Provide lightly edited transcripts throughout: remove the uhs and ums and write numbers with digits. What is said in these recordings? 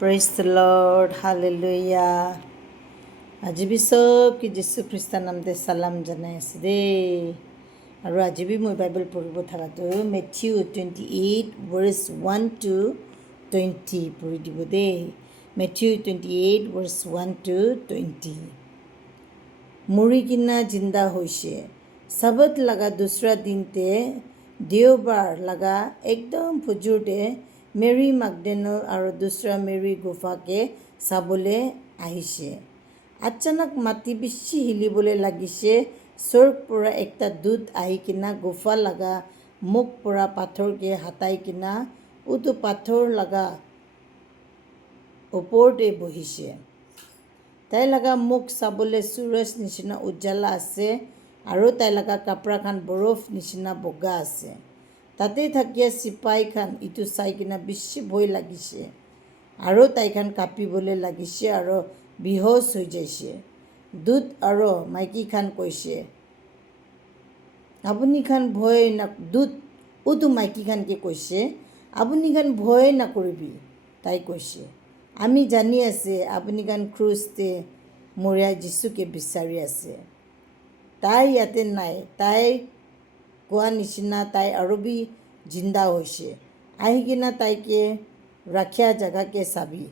Praise the Lord. Hallelujah. আজি B চব কি যীশু খ্ৰীষ্টাৰ নামতে চালাম জনাই আছে দেই আৰু আজি বি মই বাইবেল পঢ়িব থকাটো মেথিউ 28 verse 1 to 20 পঢ়ি দিব দেই মেথিউ 28 verse 1 to 20 মৰি কিনা জিন্দা হৈছে সাবত লগা দুসৰা দিনতে দেওবাৰ লগা একদম ফুজুৰতে মেৰী মাগডেনেল আৰু দুসৰা মেৰী গুফাকে চাবলৈ আহিছে আচানক মাটি বেছি হিলিবলৈ লাগিছে স্বৰ্গ পৰা একটা দূত আহি কিনা গুফা লগা মুখ পৰা পাথৰকে হাতাই কিনা উটো পাথৰ লগা ওপৰতে বহিছে তাই লগা মুখ চাবলৈ সূৰজ নিচিনা উজ্জ্বলা আছে আৰু তাই লগা কাপড়াখান বৰফ নিচিনা বগা আছে তাতে থাকিয়া চিপাহীখান ইটো চাই কিনা বেছি ভয় লাগিছে আৰু তাইখান কাঁপিবলৈ লাগিছে আৰু বিহোচ হৈ যাইছে দূত আৰু মাইকীখান কৈছে আপুনিখান ভয় না দূত উটো মাইকীখানকে কৈছে আপুনিখান ভয় নকৰিবি তাই কৈছে আমি জানি আছে আপুনিখান ক্ৰুজতে মৰিয়া যীশুকে বিচাৰি আছে তাই ইয়াতে নাই তাই কোৱা নিচিনা তাই আৰু বি জিন্দা হৈছে আহি কিনা তাইকে ৰাখিয়া জেগাকে চাবি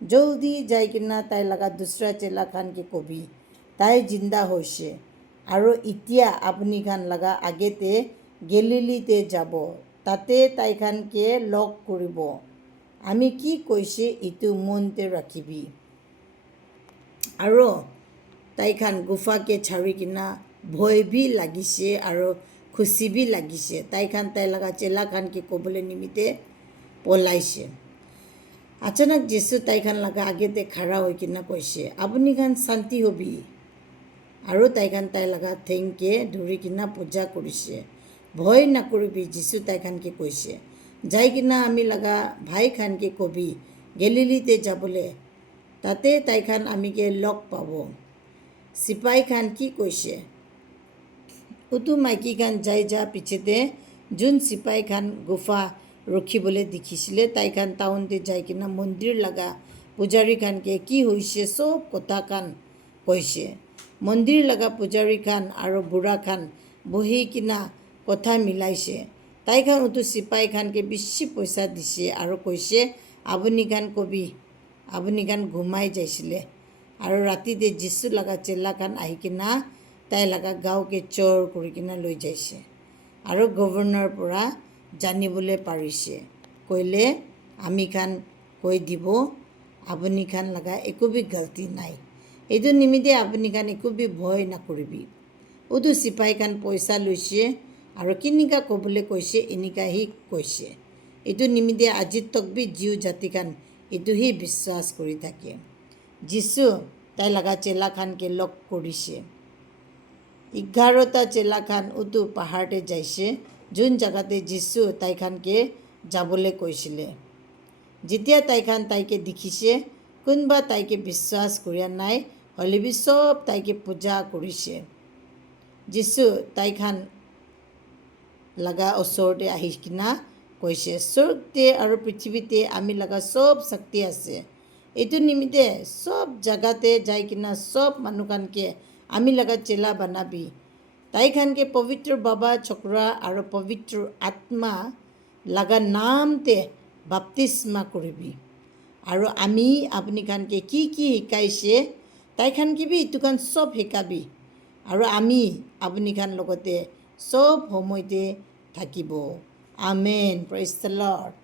জলদি যাই কিনা তাই লগা দুসৰা চেলাখানকে কবি তাই জিন্দা হৈছে আৰু এতিয়া আপুনিখান লগা আগেতে গেলিলিতে যাব তাতে তাইখানকে লগ কৰিব আমি কি কৈছে ইটো মনতে ৰাখিবি আৰু তাইখান গুফাকে ছাড়ি কিনা ভয় বি লাগিছে আৰু খুশি বি লাগিছে তাইখান তাই লগা চেলাখানকে ক'বলৈ নিমিত্তে পলাইছে আচানক যীশু তাইখান লগা আগেতে খাৰা হৈ কিনা কৈছে আপুনিখান শান্তি হবি আৰু তাইখান তাই লগা ঠেংকে ধৰি কিনা পূজা কৰিছে ভয় নকৰিবি যীশু তাইখানকে কৈছে যাই কিনা আমি লগা ভাইখানকে কবি গেলিলিতে যাবলৈ তাতে তাইখান আমিকে লগ পাব চিপাহীখান কি কৈছে উটো মাইকীখান যাই যা পিছতে যোন চিপাহীখান গুফা ৰখিবলৈ দেখিছিলে তাইখান টাউনতে যাই কিনা মন্দিৰ লগা পূজাৰীখানকে কি হৈছে চব কথাখান কৈছে মন্দিৰ লগা পূজাৰীখান আৰু বুঢ়াখান বহি কিনা কথা মিলাইছে তাইখান উটো চিপাহীখানকে বেছি পইচা দিছে আৰু কৈছে আপুনিখান কবি আপুনিখান ঘুমাই যাইছিলে আৰু ৰাতিতে যীশু লগা চেলাখান আহি কিনা তাই লগা গাঁৱকে চোৰ কৰি কিনা লৈ যাইছে আৰু গভৰ্ণৰ পৰা জানিবলৈ পাৰিছে কৈলে আমিখান কৈ দিব আপুনিখান লগা একো বি গলতি নাই এইটো নিমিত্তে আপুনিখান একো বি ভয় নকৰিবি উটো চিপাহীখান পইচা লৈছে আৰু কিনিকা ক'বলৈ কৈছে এনেকা সি কৈছে এইটো নিমিত্তে আজি তক বি জীৱ জাতিখান এইটো সি বিশ্বাস কৰি থাকে যীশু তাই লগা চেলাখানকে লগ কৰিছে 11টা চেলাখান উটো পাহাৰতে যাইছে যোন জেগাতে যীশু তাইখানকে যাবলৈ কৈছিলে যেতিয়া তাইখান তাইকে দেখিছে কোনোবা তাইকে বিশ্বাস কৰিয়া নাই হ'লেবি চব তাইকে পূজা কৰিছে যীশু তাইখান লগা ওচৰতে আহি কিনা কৈছে স্বৰ্গতে আৰু পৃথিৱীতে আমি লগা চব শক্তি আছে এইটো নিমিত্তে চব জেগাতে যাই কিনা চব মানুহখানকে আমি লগা চেলা বনাবি তাইখানকে পবিত্ৰ বাবা চক্ৰা আৰু পবিত্ৰ আত্মা লগা নামতে বাপ্তিস্মা কৰিবি আৰু আমি আপুনিখানকে কি কি শিকাইছে তাইখানকে বি ইটোখান চব শিকাবি আৰু আমি আপুনিখান লগতে চব সময়তে থাকিব আমেন প্ৰেইজ দ্য লৰ্ড